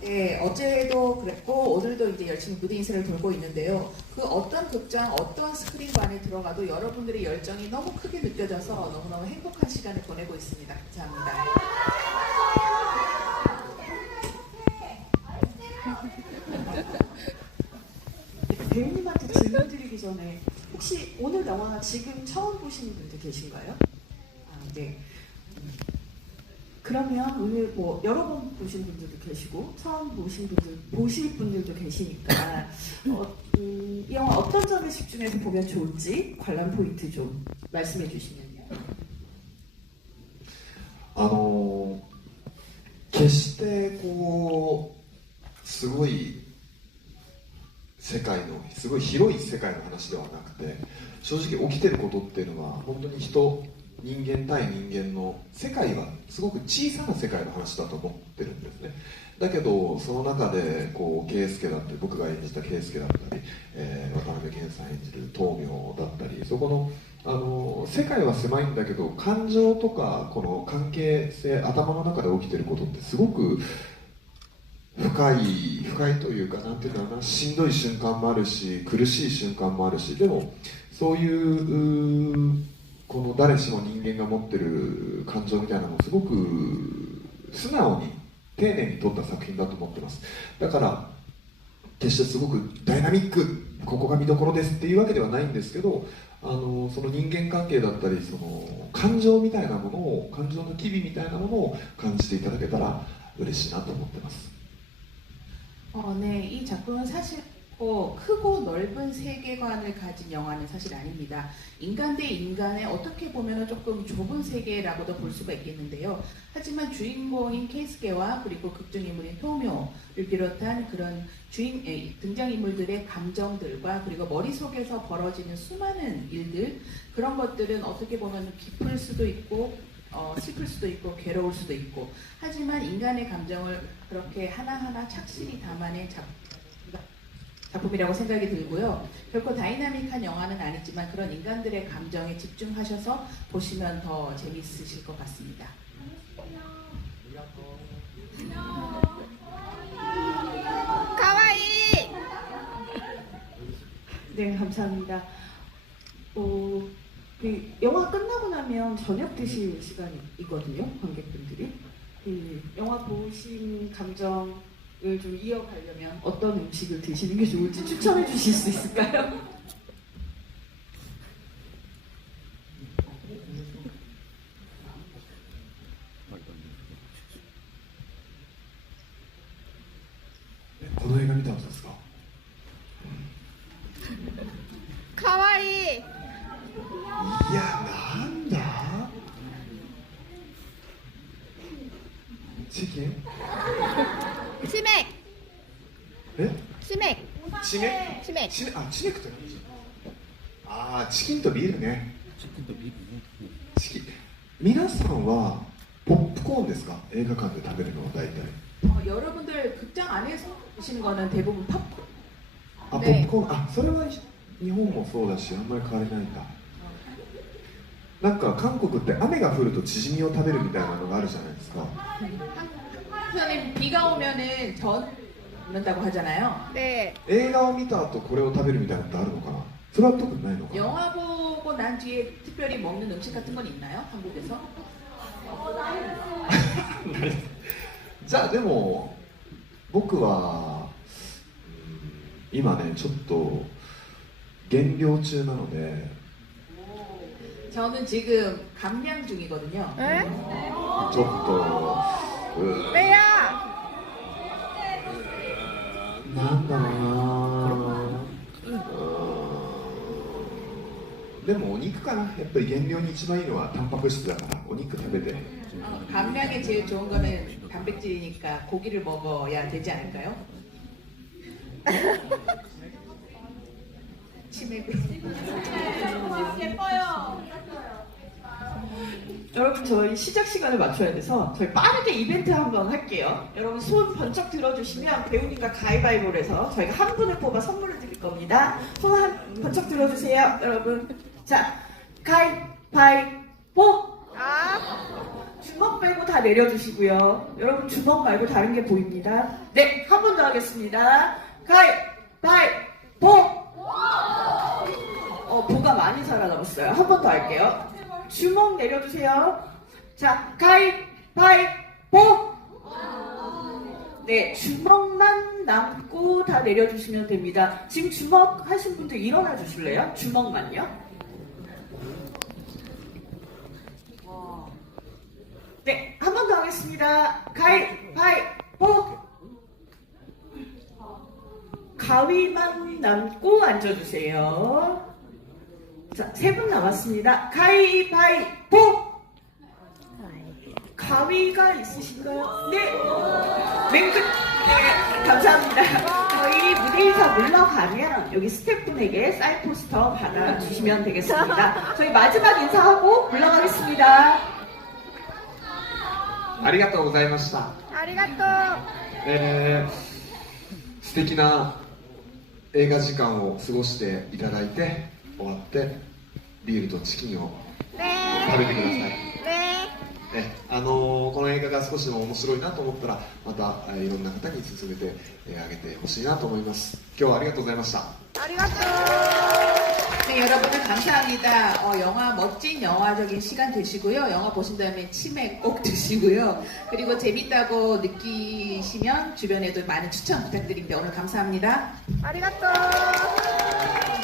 네, 어제도 그랬고 오늘도 이제 열심히 무대 인사를 돌고 있는데요. 그 어떤 극장, 어떤 스크린과 안에 들어가도 여러분들의 열정이 너무 크게 느껴져서 너무너무 행복한 시간을 보내고 있습니다. 감사합니다. 배우님한테 질문 드리기 전에 혹시 오늘 영화 지금 처음 보시는 분들 계신가요? 네. 그러면 오늘 뭐 여러 번 보신 분들도 계시고 처음 보신 분들, 보실 분들도 계시니까 이 영화 어떤 점에 집중해서 보면 좋을지 관람 포인트 좀 말씀해 주시면요. 決してこうすごい世界のすごい広い世界の話ではなくて、正直起きてることっていうのは本当に人間対人間の世界はすごく小さな世界の話だと思ってるんですね。だけどその中でこう圭介だったり、僕が演じた圭介だったり、渡辺謙さん演じる豆苗だったり、そこの世界は狭いんだけど感情とかこの関係性、頭の中で起きてることってすごく深いというか、なんていうかな、しんどい瞬間もあるし苦しい瞬間もあるし、でもそういうこの誰しも人間が持ってる感情みたいなのをすごく素直に丁寧に撮った作品だと思ってます。だから決してすごくダイナミック、ここが見どころですっていうわけではないんですけど、その人間関係だったり、その感情みたいなものを、感情の機微みたいなものを感じていただけたら嬉しいなと思ってます。 네, 이 작품은 사실 크고 넓은 세계관을 가진 영화는 사실 아닙니다. 인간 대 인간의 어떻게 보면 조금 좁은 세계라고도 볼 수가 있겠는데요. 하지만 주인공인 케이스케와 그리고 극중인물인 토묘를 비롯한 그런 등장인물들의 감정들과 그리고 머릿속에서 벌어지는 수많은 일들, 그런 것들은 어떻게 보면 깊을 수도 있고 슬플 수도 있고 괴로울 수도 있고, 하지만 인간의 감정을 그렇게 하나하나 착실히 담아낸 작품이라고 생각이 들고요. 결코 다이나믹한 영화는 아니지만 그런 인간들의 감정에 집중하셔서 보시면 더 재밌으실 것 같습니다. 가와이! 네, 감사합니다. 그 영화 끝나고 나면 저녁 드실 시간이 있거든요, 관객분들이. 그 영화 보신 감정을 좀 이어가려면 어떤 음식을 드시는 게 좋을지 추천해 주실 수 있을까요?この映画見たんですか？ 가와이! いや、なんだ？チキン？ 치맥! え？ 치맥! チメ？ 치맥! チメクって何？チキンとビールね。チキン。皆さんはポップコーンですか？映画館で食べるのは大体。 여러분들 극장 안에서 보시는 거는 대부분 팝콘. ポッ 네. プコーン。それは日本もそうだし、あんまり変わりないんだ。なんか韓国って雨が降るとチヂミを食べるみたいなのがあるじゃないですか。 한국에서는 비가 오면은 전 먹는다고 하잖아요. 네. 映画を見た後これを食べるみたいなのってあるのかな？それは特にないのかな？ 영화 보고 난 뒤에 특별히 먹는 음식 같은 건 있나요? 한국에서? じゃあでも僕は今ねちょっと減量中なので 저는 지금 감량 중이거든요. 에? ちょっと왜요? なんだろうなでもお肉かな。やっぱり減量に一番いいのはタンパク質だからお肉食べて 감량에 제일 좋은 거는 단백질이니까 고기를 먹어야 되지 않을까요? 치맥을. 예뻐요. 여러분 저희 시작 시간을 맞춰야 돼서 저희 빠르게 이벤트 한번 할게요. 여러분 손 번쩍 들어주시면 배우님과 가위바위보를 해서 저희가 한 분을 뽑아 선물을 드릴 겁니다. 번쩍 들어주세요, 여러분. 자, 가위바위보. 주먹 빼고 다 내려주시고요. 여러분 주먹 말고 다른 게 보입니다. 네, 한 번 더 하겠습니다. 가위바위보! 보가 많이 살아남았어요. 한 번 더 할게요. 주먹 내려주세요. 자, 가위바위보! 네, 주먹만 남고 다 내려주시면 됩니다. 지금 주먹 하신 분들 일어나 주실래요? 주먹만요? 네, 한 번 더 하겠습니다. 가위바위보! 가위만 남고 앉아주세요. 자, 3분 남았습니다. 가위바위보! 가위가 있으신가요? 네. 맹끝. 네, 감사합니다. 저희 무대에서 물러가면 여기 스태프분에게 사인포스터 받아주시면 되겠습니다. 저희 마지막 인사하고 물러가겠습니다. ありがとうございました。ありがと素敵な映画時間を過ごしていただいて、終わってビールとチキンをう。ね食べてください。え。ねこの映画が少しでも面白いなと思ったら、またいろんな方に勧めてあげてほしいなと思います。今日はありがとうございました。え。ありがとう。 네, 여러분들 감사합니다. 영화 멋진 영화적인 시간 되시고요. 영화 보신 다음에 치맥 꼭 드시고요. 그리고 재밌다고 느끼시면 주변에도 많은 추천 부탁드립니다. 오늘 감사합니다. ありがとう。